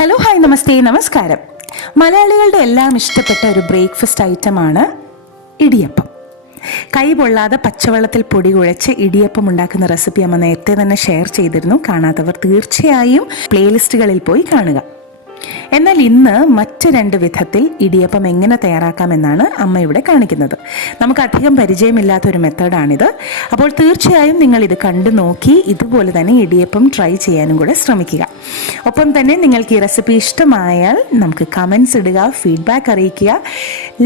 Hello hi നമസ്തേ നമസ്കാരം. മലയാളികളുടെ എല്ലാം ഇഷ്ടപ്പെട്ട ഒരു ബ്രേക്ക്ഫാസ്റ്റ് ഐറ്റമാണ് ഇടിയപ്പം. കൈ പൊള്ളാതെ പച്ചവെള്ളത്തിൽ പൊടി കുഴച്ച് ഇടിയപ്പം ഉണ്ടാക്കുന്ന റെസിപ്പി അമ്മ നേരത്തെ തന്നെ ഷെയർ ചെയ്തിരുന്നു. കാണാത്തവർ തീർച്ചയായും പ്ലേലിസ്റ്റുകളിൽ പോയി കാണുക. എന്നാൽ ഇന്ന് മറ്റ് രണ്ട് വിധത്തിൽ ഇടിയപ്പം എങ്ങനെ തയ്യാറാക്കാമെന്നാണ് അമ്മ ഇവിടെ കാണിക്കുന്നത്. നമുക്ക് അധികം പരിചയമില്ലാത്തൊരു മെത്തേഡാണിത്. അപ്പോൾ തീർച്ചയായും നിങ്ങൾ ഇത് കണ്ടു നോക്കി ഇതുപോലെ തന്നെ ഇടിയപ്പം ട്രൈ ചെയ്യാനും കൂടെ ശ്രമിക്കുക. ഒപ്പം തന്നെ നിങ്ങൾക്ക് ഈ റെസിപ്പി ഇഷ്ടമായാൽ നമുക്ക് കമൻസ് ഇടുക, ഫീഡ്ബാക്ക് അറിയിക്കുക,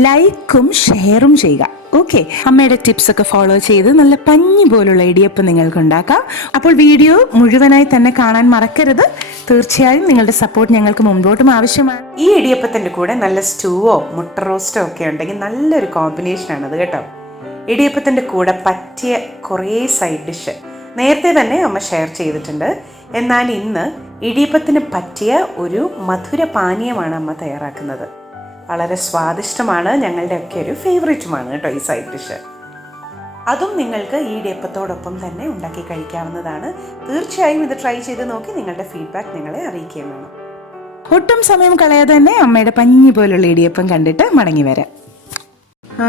ലൈക്കും ഷെയറും ചെയ്യുക. ഓക്കെ, അമ്മയുടെ ടിപ്സ് ഒക്കെ ഫോളോ ചെയ്ത് നല്ല പഞ്ഞി പോലുള്ള ഇടിയപ്പം നിങ്ങൾക്ക് ഉണ്ടാക്കാം. അപ്പോൾ വീഡിയോ മുഴുവനായി തന്നെ കാണാൻ മറക്കരുത്. തീർച്ചയായും നിങ്ങളുടെ സപ്പോർട്ട് ഞങ്ങൾക്ക് മുൻപോട്ടും ആവശ്യമാണ്. ഈ ഇടിയപ്പത്തിൻ്റെ കൂടെ നല്ല സ്റ്റൂവോ മുട്ട റോസ്റ്റോ ഒക്കെ ഉണ്ടെങ്കിൽ നല്ലൊരു കോമ്പിനേഷനാണത് കേട്ടോ. ഇടിയപ്പത്തിൻ്റെ കൂടെ പറ്റിയ കുറേ സൈഡ് ഡിഷ് നേരത്തെ തന്നെ അമ്മ ഷെയർ ചെയ്തിട്ടുണ്ട്. എന്നാൽ ഇന്ന് ഇടിയപ്പത്തിന് പറ്റിയ ഒരു മധുര പാനീയമാണ് അമ്മ തയ്യാറാക്കുന്നത്. വളരെ സ്വാദിഷ്ടമാണ്, ഞങ്ങളുടെയൊക്കെ ഒരു ഫേവറേറ്റുമാണ് കേട്ടോ ഈ സൈഡ് ഡിഷ്. അതും നിങ്ങൾക്ക് ഈ ഇടിയപ്പത്തോടൊപ്പം തന്നെ ഉണ്ടാക്കി കഴിക്കാവുന്നതാണ്. തീർച്ചയായും ഇത് ട്രൈ ചെയ്ത് നോക്കി നിങ്ങളുടെ ഫീഡ്ബാക്ക് ഞങ്ങളെ അറിയിക്കുകയും വേണം. ഒട്ടും സമയം കളയാതെ തന്നെ അമ്മയുടെ പഞ്ഞി പോലുള്ള ഇടിയപ്പം കണ്ടിട്ട് മടങ്ങി വരാം.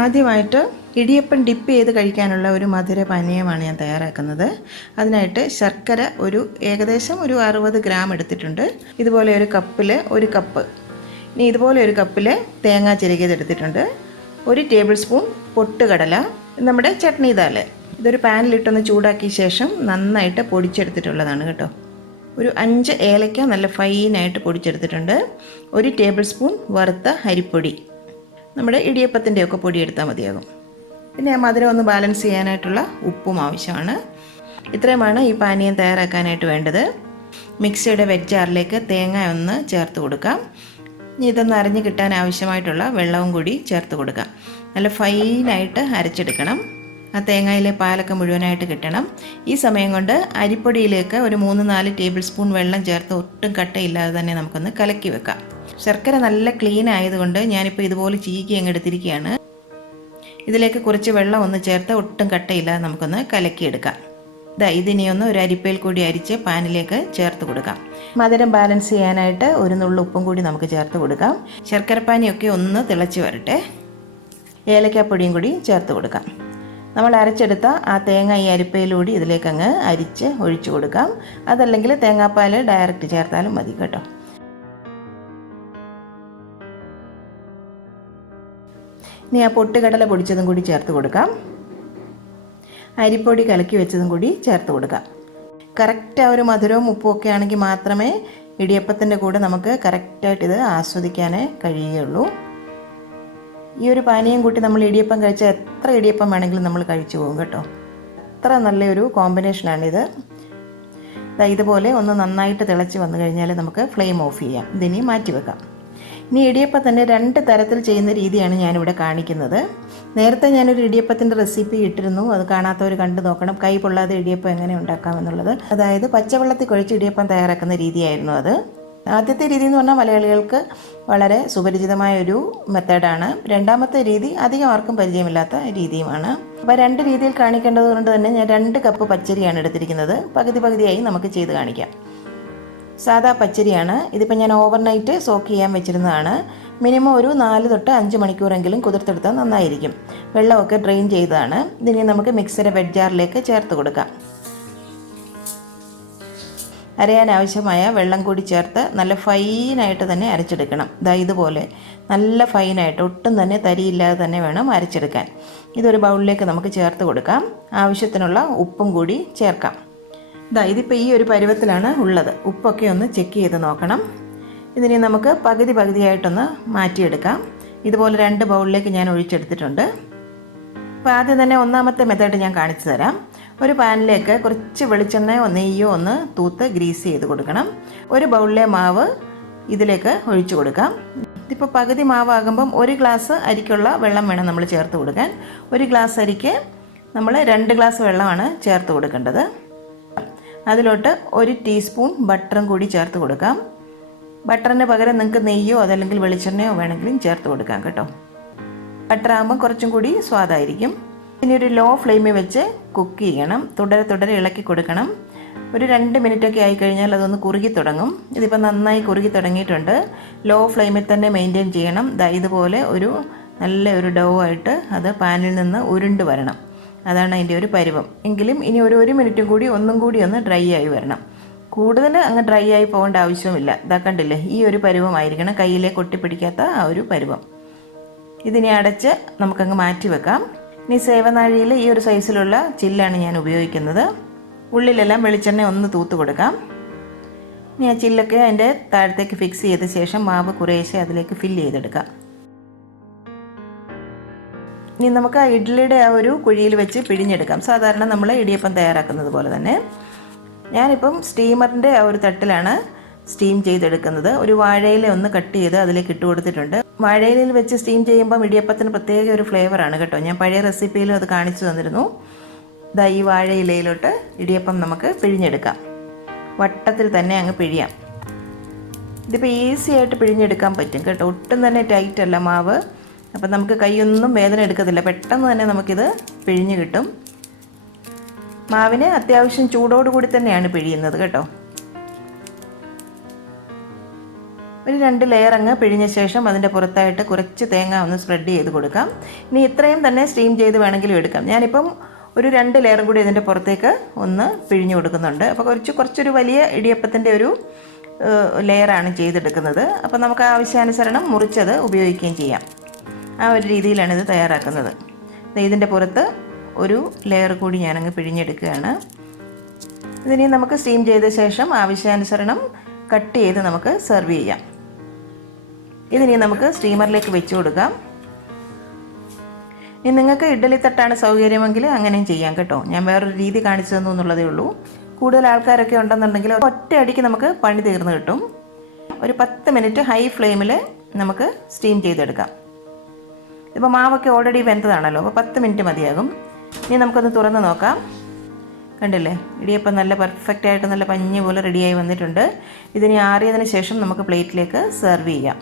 ആദ്യമായിട്ട് ഇടിയപ്പം ഡിപ്പ് ചെയ്ത് കഴിക്കാനുള്ള ഒരു മധുര പാനീയമാണ് ഞാൻ തയ്യാറാക്കുന്നത്. അതിനായിട്ട് ശർക്കര ഏകദേശം ഒരു 60 ഗ്രാം എടുത്തിട്ടുണ്ട്. ഇതുപോലെ ഒരു കപ്പിൽ 1 കപ്പ്. ഇനി ഇതുപോലെ ഒരു കപ്പിൽ തേങ്ങ ചിരകിയതെടുത്തിട്ടുണ്ട്. 1 ടേബിൾ സ്പൂൺ പൊട്ടുകടല, നമ്മുടെ ചട്നി ദാൽ. ഇതൊരു പാനിലിട്ടൊന്ന് ചൂടാക്കിയ ശേഷം നന്നായിട്ട് പൊടിച്ചെടുത്തിട്ടുള്ളതാണ് കേട്ടോ. ഒരു 5 ഏലക്ക നല്ല ഫൈനായിട്ട് പൊടിച്ചെടുത്തിട്ടുണ്ട്. 1 ടേബിൾ സ്പൂൺ വറുത്ത അരിപ്പൊടി, നമ്മുടെ ഇടിയപ്പത്തിൻ്റെയൊക്കെ പൊടി എടുത്താൽ മതിയാകും. പിന്നെ മധുരം ഒന്ന് ബാലൻസ് ചെയ്യാനായിട്ടുള്ള ഉപ്പും ആവശ്യമാണ്. ഇത്രയുമാണ് ഈ പാനീയം തയ്യാറാക്കാനായിട്ട് വേണ്ടത്. മിക്സിയുടെ വെറ്റ് ജാറിലേക്ക് തേങ്ങ ഒന്ന് ചേർത്ത് കൊടുക്കാം. ഇനി ഇതൊന്ന് അരഞ്ഞ് കിട്ടാൻ ആവശ്യമായിട്ടുള്ള വെള്ളവും കൂടി ചേർത്ത് കൊടുക്കാം. നല്ല ഫൈനായിട്ട് അരച്ചെടുക്കണം. ആ തേങ്ങയിലെ പാലൊക്കെ മുഴുവനായിട്ട് കിട്ടണം. ഈ സമയം കൊണ്ട് അരിപ്പൊടിയിലേക്ക് ഒരു 3-4 ടേബിൾ സ്പൂൺ വെള്ളം ചേർത്ത് ഒട്ടും കട്ടയില്ലാതെ തന്നെ നമുക്കൊന്ന് കലക്കി വെക്കാം. ശർക്കര നല്ല ക്ലീൻ ആയതുകൊണ്ട് ഞാനിപ്പോൾ ഇതുപോലെ ചീകി അങ്ങ് എടുത്തിരിക്കുകയാണ്. ഇതിലേക്ക് കുറച്ച് വെള്ളം ഒന്ന് ചേർത്ത് ഒട്ടും കട്ടയില്ലാതെ നമുക്കൊന്ന് കലക്കിയെടുക്കാം. ഇതിനി ഒന്ന് ഒരു അരിപ്പയിൽ കൂടി അരിച്ച് പാനിലേക്ക് ചേർത്ത് കൊടുക്കാം. മധുരം ബാലൻസ് ചെയ്യാനായിട്ട് ഒരു നുള്ളു ഉപ്പും കൂടി നമുക്ക് ചേർത്ത് കൊടുക്കാം. ശർക്കരപ്പാനിയൊക്കെ ഒന്ന് തിളച്ച് വരട്ടെ. ഏലക്കാപ്പൊടിയും കൂടി ചേർത്ത് കൊടുക്കാം. നമ്മൾ അരച്ചെടുത്ത ആ തേങ്ങ ഈ അരിപ്പയിലൂടെ ഇതിലേക്ക് അങ്ങ് അരിച്ച് ഒഴിച്ചു കൊടുക്കാം. അതല്ലെങ്കിൽ തേങ്ങാപ്പാൽ ഡയറക്റ്റ് ചേർത്താലും മതി കേട്ടോ. ഇനി ആ പൊട്ടുകടല പൊടിച്ചതും കൂടി ചേർത്ത് കൊടുക്കാം. അരിപ്പൊടി കലക്കി വെച്ചതും കൂടി ചേർത്ത് കൊടുക്കാം. കറക്റ്റ് ആ ഒരു മധുരവും ഉപ്പും ഒക്കെ ആണെങ്കിൽ മാത്രമേ ഇടിയപ്പത്തിൻ്റെ കൂടെ നമുക്ക് കറക്റ്റായിട്ട് ഇത് ആസ്വദിക്കാൻ കഴിയുകയുള്ളൂ. ഈ ഒരു പാനീയം കൂട്ടി നമ്മൾ ഇടിയപ്പം കഴിച്ചാൽ എത്ര ഇടിയപ്പം വേണമെങ്കിലും നമ്മൾ കഴിച്ചു പോകും കേട്ടോ. അത്ര നല്ലൊരു കോമ്പിനേഷനാണിത്. ഇതുപോലെ ഒന്ന് നന്നായിട്ട് തിളച്ച് വന്നു കഴിഞ്ഞാൽ നമുക്ക് ഫ്ലെയിം ഓഫ് ചെയ്യാം. ഇതിനി മാറ്റി വെക്കാം. ഇനി ഇടിയപ്പം തന്നെ 2 തരത്തിൽ ചെയ്യുന്ന രീതിയാണ് ഞാനിവിടെ കാണിക്കുന്നത്. നേരത്തെ ഞാനൊരു ഇടിയപ്പത്തിൻ്റെ റെസിപ്പി ഇട്ടിരുന്നു. അത് കാണാത്തവർ കണ്ടു നോക്കണം. കൈ പൊള്ളാതെ ഇടിയപ്പം എങ്ങനെ ഉണ്ടാക്കാം എന്നുള്ളത്. അതായത് പച്ചവെള്ളത്തിൽ കുഴച്ച് ഇടിയപ്പം തയ്യാറാക്കുന്ന രീതിയായിരുന്നു അത്. ആദ്യത്തെ രീതി എന്ന് പറഞ്ഞാൽ മലയാളികൾക്ക് വളരെ സുപരിചിതമായൊരു മെത്തേഡാണ്. രണ്ടാമത്തെ രീതി അധികം ആർക്കും പരിചയമില്ലാത്ത രീതിയുമാണ്. അപ്പോൾ 2 രീതിയിൽ കാണിക്കേണ്ടത് കൊണ്ട് തന്നെ ഞാൻ 2 കപ്പ് പച്ചരിയാണ് എടുത്തിരിക്കുന്നത്. പകുതിയായി നമുക്ക് ചെയ്ത് കാണിക്കാം. സാദാ പച്ചരിയാണ്. ഇതിപ്പോൾ ഞാൻ ഓവർനൈറ്റ് സോക്ക് ചെയ്യാൻ വെച്ചിരുന്നതാണ്. മിനിമം ഒരു 4 തൊട്ട് 5 മണിക്കൂറെങ്കിലും കുതിർത്തെടുത്താൽ നന്നായിരിക്കും. വെള്ളമൊക്കെ ഡ്രെയിൻ ചെയ്തതാണ്. ഇതിനെ നമുക്ക് മിക്സിയുടെ വെറ്റ് ജാറിലേക്ക് ചേർത്ത് കൊടുക്കാം. അരയാൻ ആവശ്യമായ വെള്ളം കൂടി ചേർത്ത് നല്ല ഫൈനായിട്ട് തന്നെ അരച്ചെടുക്കണം. ഇതുപോലെ നല്ല ഫൈനായിട്ട് ഒട്ടും തന്നെ തരിയില്ലാതെ തന്നെ വേണം അരച്ചെടുക്കാൻ. ഇതൊരു ബൗളിലേക്ക് നമുക്ക് ചേർത്ത് കൊടുക്കാം. ആവശ്യത്തിനുള്ള ഉപ്പും കൂടി ചേർക്കാം. ഇതിപ്പോൾ ഈ ഒരു പരുവത്തിലാണ് ഉള്ളത്. ഉപ്പൊക്കെ ഒന്ന് ചെക്ക് ചെയ്ത് നോക്കണം. ഇതിനെ നമുക്ക് പകുതിയായിട്ടൊന്ന് മാറ്റിയെടുക്കാം. ഇതുപോലെ 2 ബൗളിലേക്ക് ഞാൻ ഒഴിച്ചെടുത്തിട്ടുണ്ട്. അപ്പോൾ ആദ്യം തന്നെ ഒന്നാമത്തെ മെത്തേഡ് ഞാൻ കാണിച്ചു തരാം. ഒരു പാനിലേക്ക് കുറച്ച് വെളിച്ചെണ്ണയോ നെയ്യോ ഒന്ന് തൂത്ത് ഗ്രീസ് ചെയ്ത് കൊടുക്കണം. ഒരു ബൗളിലെ മാവ് ഇതിലേക്ക് ഒഴിച്ചു കൊടുക്കാം. ഇതിപ്പോൾ പകുതി മാവാകുമ്പം 1 ഗ്ലാസ് അരിക്കുള്ള വെള്ളം വേണം നമ്മൾ ചേർത്ത് കൊടുക്കാൻ. 1 ഗ്ലാസ് അരിക്ക് നമ്മൾ 2 ഗ്ലാസ് വെള്ളമാണ് ചേർത്ത് കൊടുക്കേണ്ടത്. അതിലോട്ട് 1 ടീസ്പൂൺ ബട്ടറും കൂടി ചേർത്ത് കൊടുക്കാം. ബട്ടറിന് പകരം നിങ്ങൾക്ക് നെയ്യോ അതല്ലെങ്കിൽ വെളിച്ചെണ്ണയോ വേണമെങ്കിലും ചേർത്ത് കൊടുക്കാം കേട്ടോ. ബട്ടറാകുമ്പോൾ കുറച്ചും കൂടി സ്വാദായിരിക്കും. ഇനി ഒരു ലോ ഫ്ലെയിമിൽ വെച്ച് കുക്ക് ചെയ്യണം. തുടരെ ഇളക്കി കൊടുക്കണം. ഒരു 2 മിനിറ്റൊക്കെ ആയിക്കഴിഞ്ഞാൽ അതൊന്ന് കുറുകി തുടങ്ങും. ഇതിപ്പോൾ നന്നായി കുറുകി തുടങ്ങിയിട്ടുണ്ട്. ലോ ഫ്ലെയിമിൽ തന്നെ മെയിൻറ്റെയിൻ ചെയ്യണം. ഇതുപോലെ ഒരു നല്ല ഒരു ഡോ ആയിട്ട് അത് പാനിൽ നിന്ന് ഉരുണ്ട് വരണം. അതാണ് അതിൻ്റെ ഒരു പരുവം. എങ്കിലും ഇനി ഒരു മിനിറ്റും കൂടി ഒന്നും കൂടി ഒന്ന് ഡ്രൈ ആയി വരണം. കൂടുതൽ അങ്ങ് ഡ്രൈ ആയി പോകേണ്ട ആവശ്യമില്ല. കണ്ടില്ലേ, ഈ ഒരു പരുവമായിരിക്കണം, കയ്യിലേക്ക് ഒട്ടിപ്പിടിക്കാത്ത ആ ഒരു പരുവം. ഇതിനെ അടച്ച് നമുക്കങ്ങ് മാറ്റി വെക്കാം. ഇനി സേവനാഴിയിൽ ഈ ഒരു സൈസിലുള്ള ചില്ലാണ് ഞാൻ ഉപയോഗിക്കുന്നത്. ഉള്ളിലെല്ലാം വെളിച്ചെണ്ണ ഒന്ന് തൂത്ത് കൊടുക്കാം. ഇനി ആ ചില്ലൊക്കെ അതിൻ്റെ താഴത്തേക്ക് ഫിക്സ് ചെയ്ത ശേഷം മാവ് കുറേശ്ശെ അതിലേക്ക് ഫില്ല് ചെയ്തെടുക്കാം. ഇനി നമുക്ക് ആ ഇഡ്ഡലിയുടെ ആ ഒരു കുഴിയിൽ വെച്ച് പിഴിഞ്ഞെടുക്കാം. സാധാരണ നമ്മൾ ഇടിയപ്പം തയ്യാറാക്കുന്നത് പോലെ തന്നെ. ഞാനിപ്പം സ്റ്റീമറിൻ്റെ ആ ഒരു തട്ടിലാണ് സ്റ്റീം ചെയ്തെടുക്കുന്നത്. ഒരു വാഴയില ഒന്ന് കട്ട് ചെയ്ത് അതിലേക്ക് ഇട്ട് കൊടുത്തിട്ടുണ്ട്. വാഴയിലയിൽ വെച്ച് സ്റ്റീം ചെയ്യുമ്പം ഇടിയപ്പത്തിന് പ്രത്യേക ഒരു ഫ്ലേവറാണ് കേട്ടോ. ഞാൻ പഴയ റെസിപ്പിയിലും അത് കാണിച്ചു തന്നിരുന്നു. ഈ വാഴയിലയിലോട്ട് ഇടിയപ്പം നമുക്ക് പിഴിഞ്ഞെടുക്കാം. വട്ടത്തിൽ തന്നെ അങ്ങ് പിഴിയാം. ഇതിപ്പോൾ ഈസി ആയിട്ട് പിഴിഞ്ഞെടുക്കാൻ പറ്റും കേട്ടോ. ഒട്ടും തന്നെ ടൈറ്റ് അല്ല മാവ്. അപ്പം നമുക്ക് കൈയൊന്നും വേദന എടുക്കത്തില്ല. പെട്ടെന്ന് തന്നെ നമുക്കിത് പിഴിഞ്ഞ് കിട്ടും. മാവിന് അത്യാവശ്യം ചൂടോടുകൂടി തന്നെയാണ് പിഴിയുന്നത് കേട്ടോ. ഒരു 2 ലെയർ അങ്ങ് പിഴിഞ്ഞ ശേഷം അതിൻ്റെ പുറത്തായിട്ട് കുറച്ച് തേങ്ങ ഒന്ന് സ്പ്രെഡ് ചെയ്ത് കൊടുക്കാം. ഇനി ഇത്രയും തന്നെ സ്റ്റീം ചെയ്ത് വേണമെങ്കിലും എടുക്കാം. ഞാനിപ്പം ഒരു 2 ലെയറും കൂടി ഇതിൻ്റെ പുറത്തേക്ക് ഒന്ന് പിഴിഞ്ഞു കൊടുക്കുന്നുണ്ട്. അപ്പോൾ കുറച്ചൊരു വലിയ ഇടിയപ്പത്തിൻ്റെ ഒരു ലെയറാണ് ചെയ്തെടുക്കുന്നത്. അപ്പോൾ നമുക്ക് ആവശ്യാനുസരണം മുറിച്ചത് ഉപയോഗിക്കുകയും ചെയ്യാം. ആ ഒരു രീതിയിലാണ് ഇത് തയ്യാറാക്കുന്നത്. ഇതിൻ്റെ പുറത്ത് ഒരു ലെയർ കൂടി ഞാനങ്ങ് പിഴിഞ്ഞെടുക്കുകയാണ്. ഇതിനി നമുക്ക് സ്റ്റീം ചെയ്ത ശേഷം ആവശ്യാനുസരണം കട്ട് ചെയ്ത് നമുക്ക് സെർവ് ചെയ്യാം. ഇതിനി നമുക്ക് സ്റ്റീമറിലേക്ക് വെച്ച് കൊടുക്കാം. ഇനി നിങ്ങൾക്ക് ഇഡ്ഡലി തട്ടാണ് സൗകര്യമെങ്കിൽ അങ്ങനെയും ചെയ്യാം കേട്ടോ. ഞാൻ വേറൊരു രീതി കാണിച്ചു തന്നു എന്നുള്ളതേ ഉള്ളൂ. കൂടുതൽ ആൾക്കാരൊക്കെ ഉണ്ടെന്നുണ്ടെങ്കിൽ ഒറ്റയടിക്ക് നമുക്ക് പണി തീർന്ന് കിട്ടും. ഒരു 10 മിനിറ്റ് ഹൈ ഫ്ലെയിമിൽ നമുക്ക് സ്റ്റീം ചെയ്തെടുക്കാം. ഇപ്പോൾ മാവൊക്കെ ഓൾറെഡി വെന്തതാണല്ലോ, അപ്പോൾ 10 മിനിറ്റ് മതിയാകും. ഇനി നമുക്കൊന്ന് തുറന്ന് നോക്കാം. കണ്ടില്ലേ, ഇടിയപ്പം നല്ല പെർഫെക്റ്റ് ആയിട്ട് നല്ല പഞ്ഞി പോലെ റെഡിയായി വന്നിട്ടുണ്ട്. ഇതിനി ആറിയതിന് ശേഷം നമുക്ക് പ്ലേറ്റിലേക്ക് സെർവ് ചെയ്യാം.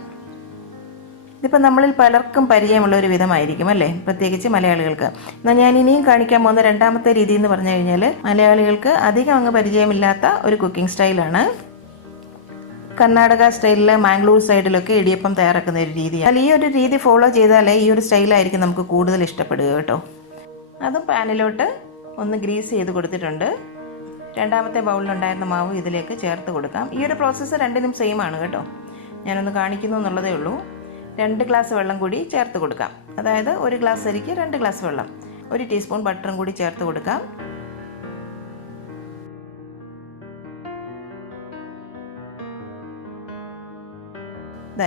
ഇതിപ്പോൾ നമ്മളിൽ പലർക്കും പരിചയമുള്ള ഒരു വിധമായിരിക്കും അല്ലേ, പ്രത്യേകിച്ച് മലയാളികൾക്ക്. എന്നാൽ ഞാൻ ഇനിയും കാണിക്കാൻ പോകുന്ന രണ്ടാമത്തെ രീതി എന്ന് പറഞ്ഞു കഴിഞ്ഞാൽ മലയാളികൾക്ക് അധികം അങ്ങ് പരിചയമില്ലാത്ത ഒരു കുക്കിംഗ് സ്റ്റൈലാണ്. കർണാടക സ്റ്റൈലിൽ മാംഗ്ലൂർ സൈഡിലൊക്കെ ഇടിയപ്പം തയ്യാറാക്കുന്ന ഒരു രീതിയാണ്. ഈ ഒരു രീതി ഫോളോ ചെയ്താലേ ഈ ഒരു സ്റ്റൈലായിരിക്കും നമുക്ക് കൂടുതൽ ഇഷ്ടപ്പെടുക കേട്ടോ. അത് പാനിലോട്ട് ഒന്ന് ഗ്രീസ് ചെയ്ത് കൊടുത്തിട്ടുണ്ട്. രണ്ടാമത്തെ ബൗളിലുണ്ടായിരുന്ന മാവ് ഇതിലേക്ക് ചേർത്ത് കൊടുക്കാം. ഈ ഒരു പ്രോസസ്സ് രണ്ടിനും സെയിം ആണ് കേട്ടോ. ഞാനൊന്ന് കാണിക്കുന്നു എന്നുള്ളതേ ഉള്ളൂ. 2 ഗ്ലാസ് വെള്ളം കൂടി ചേർത്ത് കൊടുക്കാം. അതായത് 1 ഗ്ലാസ് അരിക്ക് 2 ഗ്ലാസ് വെള്ളം. 1 ടീസ്പൂൺ ബട്ടറും കൂടി ചേർത്ത് കൊടുക്കാം.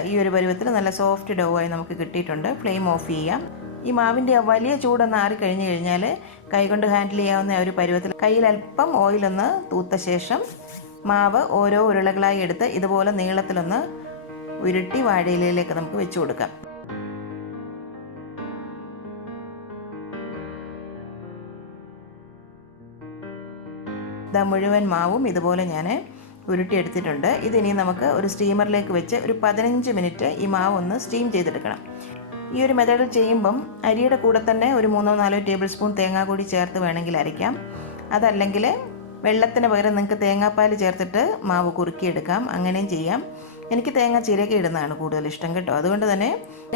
ഈ ഒരു പരുവത്തിൽ നല്ല സോഫ്റ്റ് ഡോ ആയി നമുക്ക് കിട്ടിയിട്ടുണ്ട്. ഫ്ലെയിം ഓഫ് ചെയ്യാം. ഈ മാവിൻ്റെ വലിയ ചൂടൊന്ന് ആറി കഴിഞ്ഞ് കഴിഞ്ഞാൽ കൈകൊണ്ട് ഹാൻഡിൽ ചെയ്യാവുന്ന ഒരു പരുവത്തിൽ കയ്യിൽ അല്പം ഓയിലൊന്ന് തൂത്ത ശേഷം മാവ് ഓരോ ഉരുളകളായി എടുത്ത് ഇതുപോലെ നീളത്തിലൊന്ന് ഉരുട്ടി വാഴയിലയിലേക്ക് നമുക്ക് വെച്ച് കൊടുക്കാം. മുഴുവൻ മാവും ഇതുപോലെ ഞാൻ ഉരുട്ടിയെടുത്തിട്ടുണ്ട്. ഇതിനി നമുക്ക് ഒരു സ്റ്റീമറിലേക്ക് വെച്ച് ഒരു 15 മിനിറ്റ് ഈ മാവ് ഒന്ന് സ്റ്റീം ചെയ്തെടുക്കണം. ഈ ഒരു മെത്തേഡ് ചെയ്യുമ്പം അരിയുടെ കൂടെ തന്നെ ഒരു 3-4 ടേബിൾ സ്പൂൺ തേങ്ങ കൂടി ചേർത്ത് വേണമെങ്കിൽ അരയ്ക്കാം. അതല്ലെങ്കിൽ വെള്ളത്തിന് പകരം നിങ്ങൾക്ക് തേങ്ങാപ്പാൽ ചേർത്തിട്ട് മാവ് കുറുക്കിയെടുക്കാം. അങ്ങനെയും ചെയ്യാം. എനിക്ക് തേങ്ങ ചിരകി ഇടുന്നതാണ് കൂടുതൽ ഇഷ്ടം കേട്ടോ. അതുകൊണ്ട് തന്നെ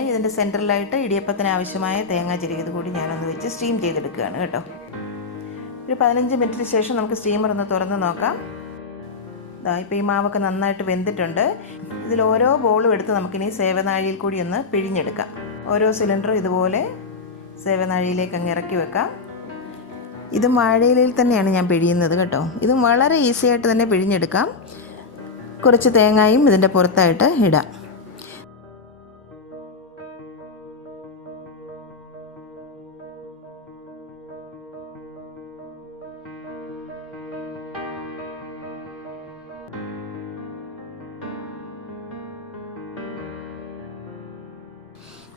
ഇതിൻ്റെ സെൻറ്ററിലായിട്ട് ഇടിയപ്പത്തിന് ആവശ്യമായ തേങ്ങ ചിരകിയത് കൂടി ഞാനൊന്ന് വെച്ച് സ്റ്റീം ചെയ്തെടുക്കുകയാണ് കേട്ടോ. ഒരു 15 മിനിറ്റിന് ശേഷം നമുക്ക് സ്റ്റീമർ ഒന്ന് തുറന്ന് നോക്കാം. ഇപ്പോൾ ഈ മാവൊക്കെ നന്നായിട്ട് വെന്തിട്ടുണ്ട്. ഇതിൽ ഓരോ ബോളും എടുത്ത് നമുക്കിനി സേവനാഴിയിൽ കൂടി ഒന്ന് പിഴിഞ്ഞെടുക്കാം. ഓരോ സിലിണ്ടറും ഇതുപോലെ സേവനാഴിയിലേക്ക് അങ്ങ് ഇറക്കി വെക്കാം. ഇതും വാഴയിലയിൽ തന്നെയാണ് ഞാൻ പിഴിയുന്നത് കേട്ടോ. ഇതും വളരെ ഈസി ആയിട്ട് തന്നെ പിഴിഞ്ഞെടുക്കാം. കുറച്ച് തേങ്ങയും ഇതിൻ്റെ പുറത്തായിട്ട് ഇടാം.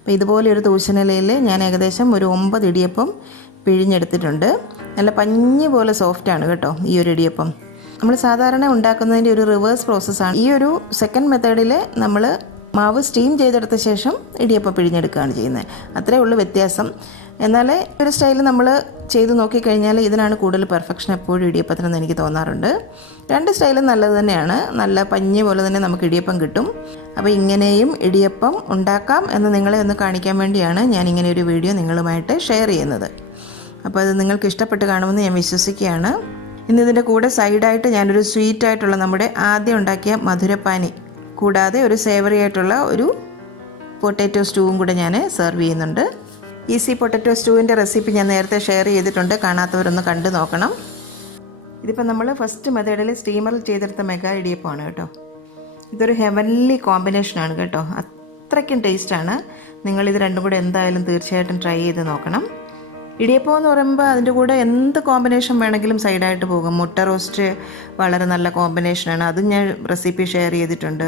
അപ്പോൾ ഇതുപോലെ ഒരു തൂശനിലയിൽ ഞാൻ ഏകദേശം ഒരു 9 ഇടിയപ്പം പിഴിഞ്ഞെടുത്തിട്ടുണ്ട്. നല്ല പഞ്ഞി പോലെ സോഫ്റ്റാണ് കേട്ടോ ഈ ഒരു ഇടിയപ്പം. നമ്മൾ സാധാരണ ഉണ്ടാക്കുന്നതിൻ്റെ ഒരു റിവേഴ്സ് പ്രോസസ്സാണ്. ഈ ഒരു സെക്കൻഡ് മെത്തേഡിൽ നമ്മൾ മാവ് സ്റ്റീം ചെയ്തെടുത്ത ശേഷം ഇടിയപ്പം പിഴിഞ്ഞെടുക്കുകയാണ് ചെയ്യുന്നത്. അത്രേ ഉള്ളൂ വ്യത്യാസം. എന്നാൽ ഒരു സ്റ്റൈൽ നമ്മൾ ചെയ്ത് നോക്കിക്കഴിഞ്ഞാൽ ഇതിനാണ് കൂടുതൽ പെർഫെക്ഷൻ എപ്പോഴും ഇടിയപ്പത്തിനെന്ന് എനിക്ക് തോന്നാറുണ്ട്. രണ്ട് സ്റ്റൈലും നല്ലത് തന്നെയാണ്. നല്ല പഞ്ഞി പോലെ തന്നെ നമുക്ക് ഇടിയപ്പം കിട്ടും. അപ്പോൾ ഇങ്ങനെയും ഇടിയപ്പം ഉണ്ടാക്കാം എന്ന് നിങ്ങളെ ഒന്ന് കാണിക്കാൻ വേണ്ടിയാണ് ഞാൻ ഇങ്ങനെ ഒരു വീഡിയോ നിങ്ങളുമായിട്ട് ഷെയർ ചെയ്യുന്നത്. അപ്പോൾ അത് നിങ്ങൾക്ക് ഇഷ്ടപ്പെട്ട് കാണുമെന്ന് ഞാൻ വിശ്വസിക്കുകയാണ്. ഇന്ന് ഇതിൻ്റെ കൂടെ സൈഡായിട്ട് ഞാനൊരു സ്വീറ്റായിട്ടുള്ള നമ്മുടെ ആദ്യം ഉണ്ടാക്കിയ മധുരപ്പാനി കൂടാതെ ഒരു സേവറി ആയിട്ടുള്ള ഒരു പൊട്ടാറ്റോ സ്റ്റൂവും കൂടെ ഞാൻ സെർവ് ചെയ്യുന്നുണ്ട്. ഈസി പൊട്ടാറ്റോ സ്റ്റൂവിൻ്റെ റെസിപ്പി ഞാൻ നേരത്തെ ഷെയർ ചെയ്തിട്ടുണ്ട്. കാണാത്തവരൊന്ന് കണ്ടു നോക്കണം. ഇതിപ്പോൾ നമ്മൾ ഫസ്റ്റ് മെത്തേഡിൽ സ്റ്റീമറിൽ ചെയ്തെടുത്ത മെഗാ ഇടിയപ്പമാണ് കേട്ടോ. ഇതൊരു ഹെവൻലി കോമ്പിനേഷനാണ് കേട്ടോ. അത്രയ്ക്കും ടേസ്റ്റാണ്. നിങ്ങളിത് രണ്ടും കൂടെ എന്തായാലും തീർച്ചയായിട്ടും ട്രൈ ചെയ്ത് നോക്കണം. ഇടിയപ്പം എന്ന് പറയുമ്പോൾ അതിൻ്റെ കൂടെ എന്ത് കോമ്പിനേഷൻ വേണമെങ്കിലും സൈഡായിട്ട് പോകും. മുട്ട റോസ്റ്റ് വളരെ നല്ല കോമ്പിനേഷനാണ്, അതും ഞാൻ റെസിപ്പി ഷെയർ ചെയ്തിട്ടുണ്ട്.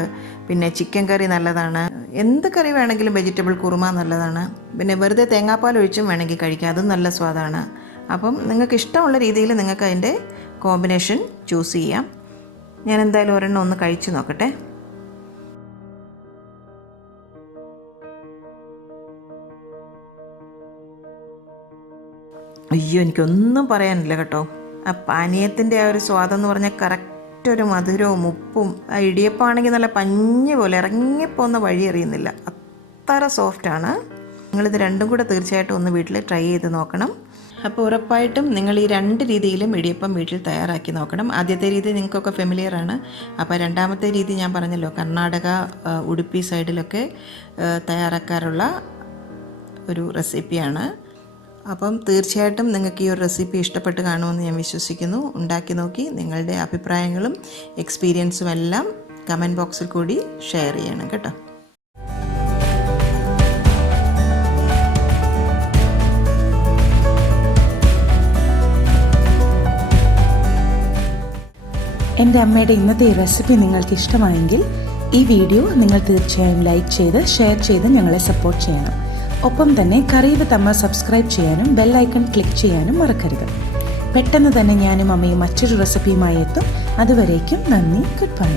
പിന്നെ ചിക്കൻ കറി നല്ലതാണ്. എന്ത് കറി വേണമെങ്കിലും വെജിറ്റബിൾ കുറുമ നല്ലതാണ്. പിന്നെ വെറുതെ തേങ്ങാപ്പാൽ ഒഴിച്ചും വേണമെങ്കിൽ കഴിക്കാം, അതും നല്ല സ്വാദാണ്. അപ്പം നിങ്ങൾക്ക് ഇഷ്ടമുള്ള രീതിയിൽ നിങ്ങൾക്ക് അതിൻ്റെ കോമ്പിനേഷൻ ചൂസ് ചെയ്യാം. ഞാൻ എന്തായാലും ഒരെണ്ണം ഒന്ന് കഴിച്ചു നോക്കട്ടെ. അയ്യോ, എനിക്കൊന്നും പറയാനില്ല കേട്ടോ. ആ പാനീയത്തിൻ്റെ ആ ഒരു സ്വാദെന്ന് പറഞ്ഞാൽ കറക്റ്റ് ഒരു മധുരവും ഉപ്പും. ആ ഇടിയപ്പമാണെങ്കിൽ നല്ല പഞ്ഞി പോലെ ഇറങ്ങിപ്പോകുന്ന വഴി അറിയുന്നില്ല, അത്ര സോഫ്റ്റാണ്. നിങ്ങളിത് രണ്ടും കൂടെ തീർച്ചയായിട്ടും ഒന്ന് വീട്ടിൽ ട്രൈ ചെയ്ത് നോക്കണം. അപ്പോൾ ഉറപ്പായിട്ടും നിങ്ങൾ ഈ രണ്ട് രീതിയിലും ഇടിയപ്പം വീട്ടിൽ തയ്യാറാക്കി നോക്കണം. ആദ്യത്തെ രീതി നിങ്ങൾക്കൊക്കെ ഫെമിലിയറാണ്. അപ്പോൾ രണ്ടാമത്തെ രീതി ഞാൻ പറഞ്ഞല്ലോ, കർണാടക ഉടുപ്പി സൈഡിലൊക്കെ തയ്യാറാക്കാറുള്ള ഒരു റെസിപ്പിയാണ്. അപ്പം തീർച്ചയായിട്ടും നിങ്ങൾക്ക് ഈ ഒരു റെസിപ്പി ഇഷ്ടപ്പെട്ട് കാണുമെന്ന് ഞാൻ വിശ്വസിക്കുന്നു. ഉണ്ടാക്കി നോക്കി നിങ്ങളുടെ അഭിപ്രായങ്ങളും എക്സ്പീരിയൻസും എല്ലാം കമൻറ്റ് ബോക്സിൽ കൂടി ഷെയർ ചെയ്യണം കേട്ടോ. എൻ്റെ അമ്മയുടെ ഇന്നത്തെ ഈ റെസിപ്പി നിങ്ങൾക്ക് ഇഷ്ടമായെങ്കിൽ ഈ വീഡിയോ നിങ്ങൾ തീർച്ചയായും ലൈക്ക് ചെയ്ത് ഷെയർ ചെയ്ത് ഞങ്ങളെ സപ്പോർട്ട് ചെയ്യണം. ഒപ്പം തന്നെ കറി വിത്ത് അമ്മ സബ്സ്ക്രൈബ് ചെയ്യാനും ബെൽ ഐക്കൺ ക്ലിക്ക് ചെയ്യാനും മറക്കരുത്. പെട്ടെന്ന് തന്നെ ഞാനും അമ്മയും മറ്റൊരു റെസിപ്പിയുമായി എത്തും. അതുവരേക്കും നന്ദി. Good bye.